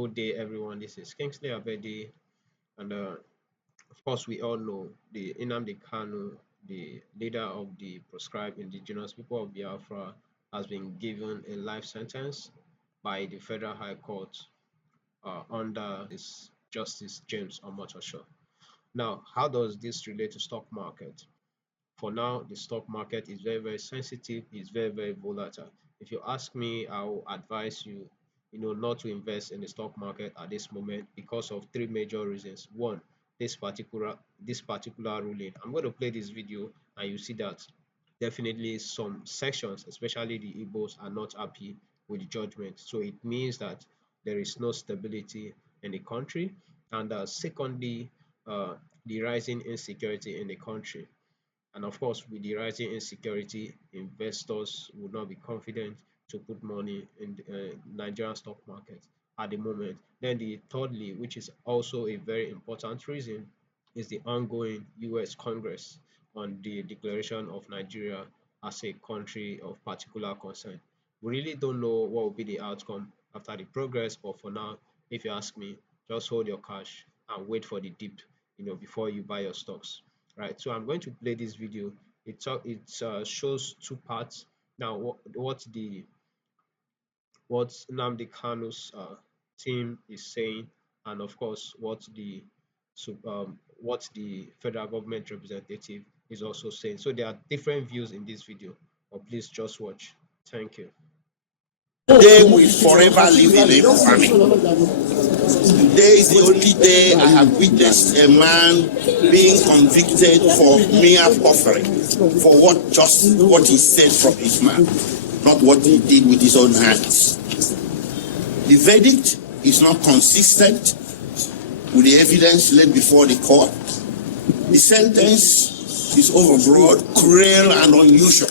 Good day, everyone. This is Kingsley Abedi, and of course, we all know the Nnamdi Kanu, the leader of the proscribed indigenous people of Biafra, has been given a life sentence by the Federal High Court under this Justice James Omotosho. Now, how does this relate to stock market? For now, the stock market is very sensitive, it's very volatile. If you ask me, I will advise you, not to invest in the stock market at this moment because of three major reasons. One, this particular ruling. I'm going to play this video and you see that definitely some sections, especially the Igbos, are not happy with the judgment. So it means that there is no stability in the country. And secondly, the rising insecurity in the country. And of course, with the rising insecurity, investors will not be confident to put money in the Nigerian stock market at the moment. Then the thirdly, which is also a very important reason, is the ongoing US Congress on the declaration of Nigeria as a country of particular concern. We really don't know what will be the outcome after the progress, but for now, if you ask me, just hold your cash and wait for the dip, before you buy your stocks. Right, so I'm going to play this video. It shows two parts. Now, what Nnamdi Kanu's team is saying, and of course what the federal government representative is also saying. So there are different views in this video, but please just watch. Thank you. Today will forever live in infamy. Today is the only day I have witnessed a man being convicted for mere buffering, for what he said from his mouth, not what he did with his own hands. The verdict is not consistent with the evidence laid before the court. The sentence is overbroad, cruel, and unusual.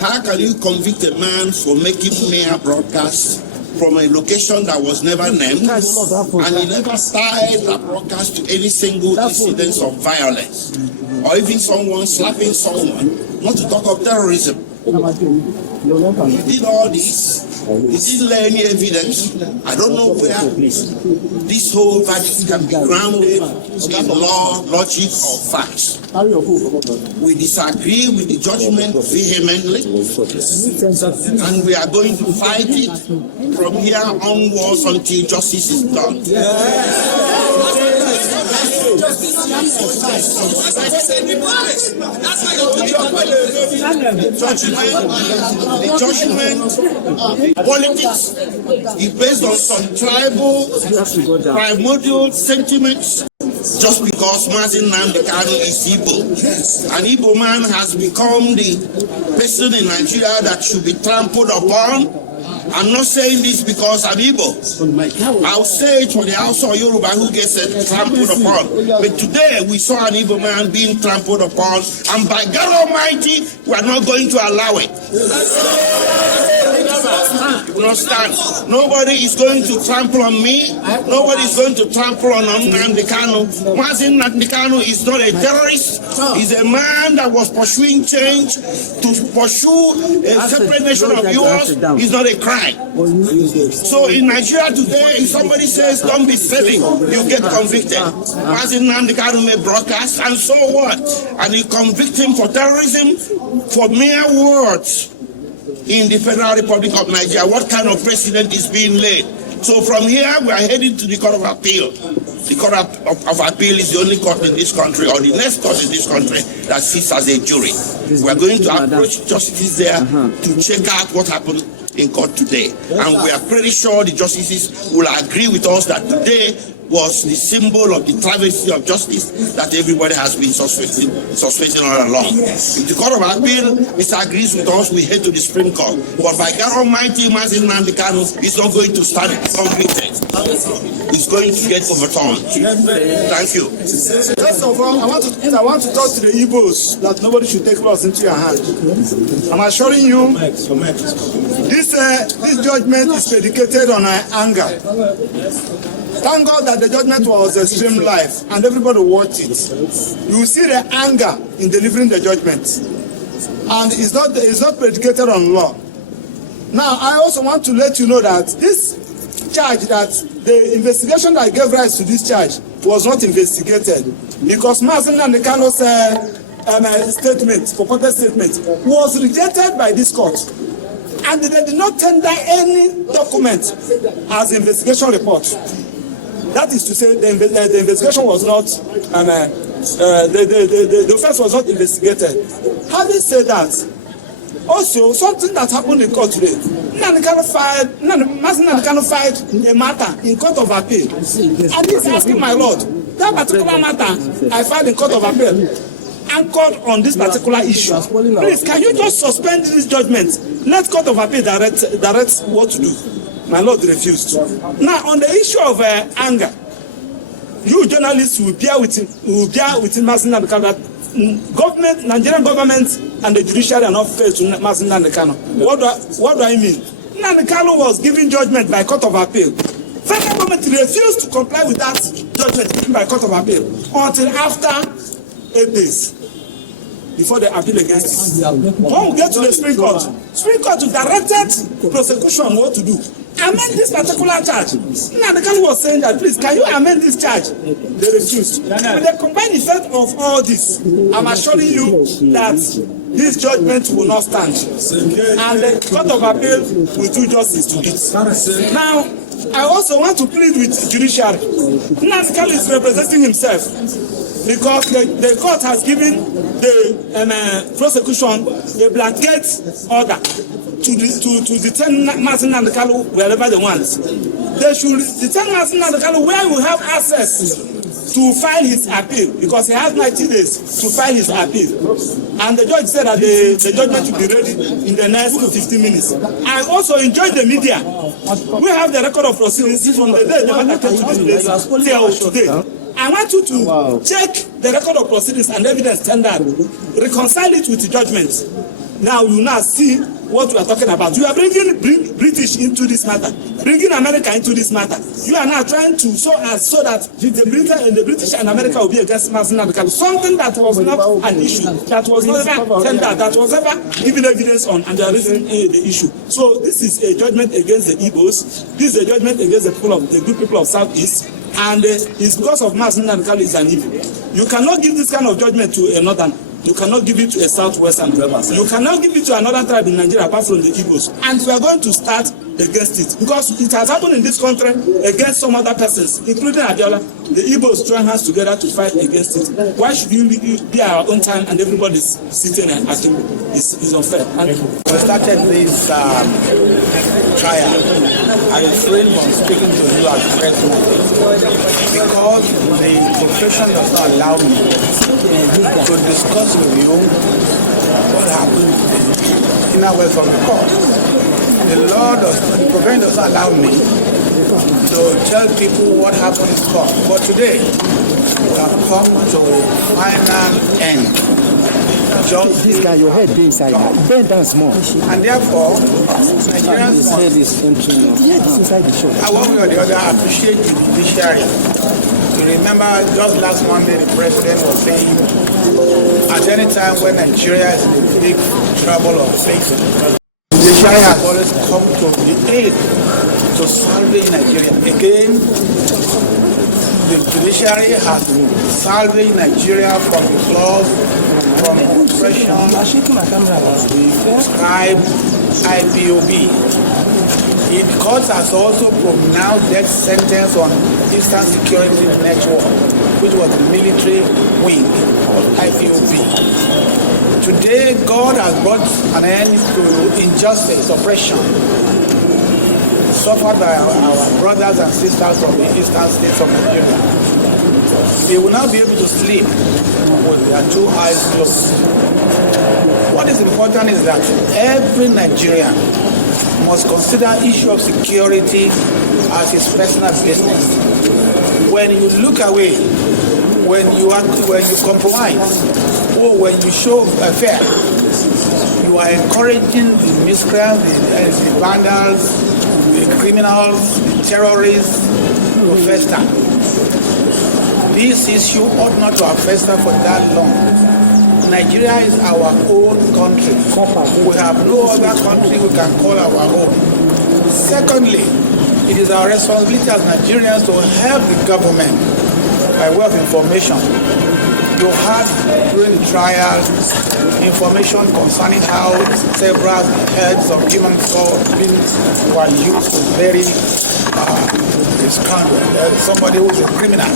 How can you convict a man for making mere broadcasts from a location that was never named, and he never tied that broadcast to any single incident of violence, or even someone slapping someone, not to talk of terrorism? He did all this. He didn't lay any evidence. I don't know where this whole verdict can be grounded in law, logic, or facts. We disagree with the judgment vehemently, and we are going to fight it from here onwards until justice is done. The judgment politics is based on some tribal, primordial sentiments. Just because Nnamdi Kanu is Igbo, an Igbo man has become the person in Nigeria that should be trampled upon. I'm not saying this because I'm Igbo. I'll say it for the house of Yoruba who gets trampled upon. But today we saw an Igbo man being trampled upon, and by God Almighty, we are not going to allow it. It will not stand. Nobody is going to trample on me. Nobody is going to trample on Nnamdi Kanu. Nnamdi Kanu is not a terrorist. He's a man that was pursuing change. To pursue a separate nation of yours is not a crime. So in Nigeria today, if somebody says don't be silly, you get convicted. Nnamdi Kanu may broadcast, and so what? And you convict him for terrorism for mere words. In the Federal Republic of Nigeria, what kind of precedent is being laid? So from here, we are heading to the Court of Appeal. The Court of Appeal is the only court in this country, or the next court in this country, that sits as a jury. We are going to approach justices there to check out what happened in court today. And we are pretty sure the justices will agree with us that today was the symbol of the travesty of justice that everybody has been suspecting all along. If the Court of Appeal disagrees with us, we head to the Supreme Court. But by God Almighty, Nnamdi Kanu is not going to stand convicted. It's going to get overturned. Thank you. First of all, I want to talk to the Igbos that nobody should take laws into your hand. I'm assuring you, this judgment is predicated on anger. Thank God that the judgment was streamed live and everybody watched it. You will see the anger in delivering the judgment, and it's not predicated on law. Now, I also want to let you know that this charge that the investigation that gave rise to this charge was not investigated because Mazi Nnamdi Kanu's purported statement, was rejected by this court. And they did not tender any document as investigation report. That is to say, the investigation was not, the offense was not investigated. Having said that, also something that happened in court today, Mazi Nnamdi Kanu filed a matter in court of appeal, and he's asking my lord, that particular matter I filed in court of appeal anchored on this particular issue. Please, can you just suspend this judgment? Let court of appeal direct what to do. My lord refused. Now, on the issue of anger, you journalists will bear with Mazi Nnamdi Kanu that government, Nigerian government, and the judiciary are not fair to Mazi Nnamdi Kanu. What do I mean? Nnamdi Kanu was given judgment by court of appeal. Federal government refused to comply with that judgment given by court of appeal until after 8 days before they appeal against it. When we get to the Supreme Court directed prosecution on what to do. Amend this particular charge. Nnamdi Kanu was saying that, please, can you amend this charge? They refused. With the combined effect of all this, I'm assuring you that this judgment will not stand. And the court of appeal will do justice to it. Now, I also want to plead with the judiciary. Nnamdi Kanu is representing himself, because the court has given the prosecution a blanket order to detain Mazi Nnamdi Kanu wherever they want. They should detain Mazi Nnamdi Kanu where we have access to file his appeal, because he has 90 days to file his appeal. And the judge said that the judgment will be ready in the next 15 minutes. I also enjoyed the media. We have the record of proceedings from the day they never came to this place till today. I want you to check the record of proceedings and evidence tendered, reconcile it with the judgment. Now you now see what we are talking about. You are bringing British into this matter, bringing America into this matter. You are now trying to so that the British and America will be against Mazi Nnamdi Kanu. Something that was not an issue, that was never tendered, that was never given evidence on, and they are raising the issue. So this is a judgment against the Igbos. This is a judgment against the good people of Southeast. And it's because of Mazi Nnamdi Kanu is an evil. You cannot give this kind of judgment to a northern. You cannot give it to a southwestern. You cannot give it to another tribe in Nigeria apart from the Igbos. And we are going to start against it, because it has happened in this country against some other persons, including Abiola. The Igbos join hands together to fight against it. Why should you be our own time and everybody's sitting and acting? It's unfair. We started this trial. I refrain from speaking to you as press because the profession does not allow me to discuss with you what happened in our way from the court. The profession does not allow me to tell people what happened in court. But today, we have come to a final end. Just this guy, your head inside. Bend down small. And therefore, Nigerians head is empty. Yeah, this inside the show. One way or the other, I appreciate the judiciary. You remember, just last Monday, the president was saying, at any time when Nigeria is in big trouble or facing, the judiciary has always come to the aid to salvage Nigeria. Again, the judiciary has salvaged Nigeria from the clause, from oppression of the scribe IPOB. The court has also pronounced death sentence on Eastern Security Network, which was the military wing of IPOB. Today, God has brought an end to injustice, oppression, suffered by our brothers and sisters from the eastern states of Nigeria. They will not be able to sleep with their two eyes closed. What is important is that every Nigerian must consider issue of security as his personal business. When you look away, when you compromise, or when you show fear, you are encouraging the miscreants, the vandals, the criminals, the terrorists to fester. This issue ought not to have festered for that long. Nigeria is our own country. We have no other country we can call our own. Secondly, It is our responsibility as Nigerians to help the government by way of information. You had during the trial information concerning how several heads of human beings were used to bury a scandal, somebody who is a criminal.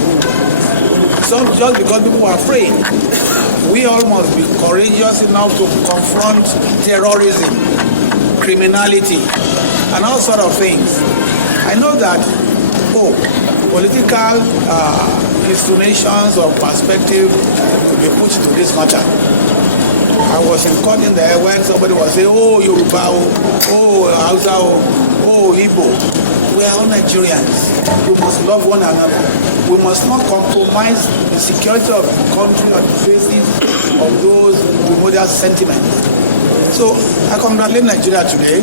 So just because people were afraid, we all must be courageous enough to confront terrorism, criminality, and all sort of things. I know that political insinuations or perspective will be put to this matter. I was in court in there when somebody was saying, oh, Yoruba, oh, Hausa, oh, Igbo. We are all Nigerians. We must love one another. We must not compromise the security of the country on the basis of those modern sentiments. So I congratulate Nigeria today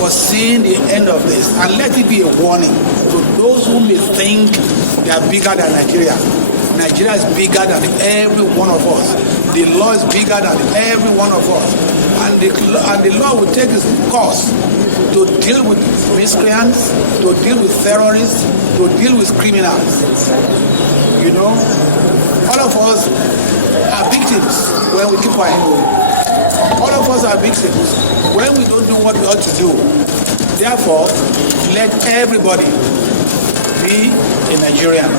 for seeing the end of this, and let it be a warning to those who may think they are bigger than Nigeria. Nigeria is bigger than every one of us. The law is bigger than every one of us, and the law will take its course to deal with miscreants, to deal with terrorists, to deal with criminals. You know, all of us are victims when we keep quiet. All of us are victims when we don't do what we ought to do. Therefore, let everybody be a Nigerian.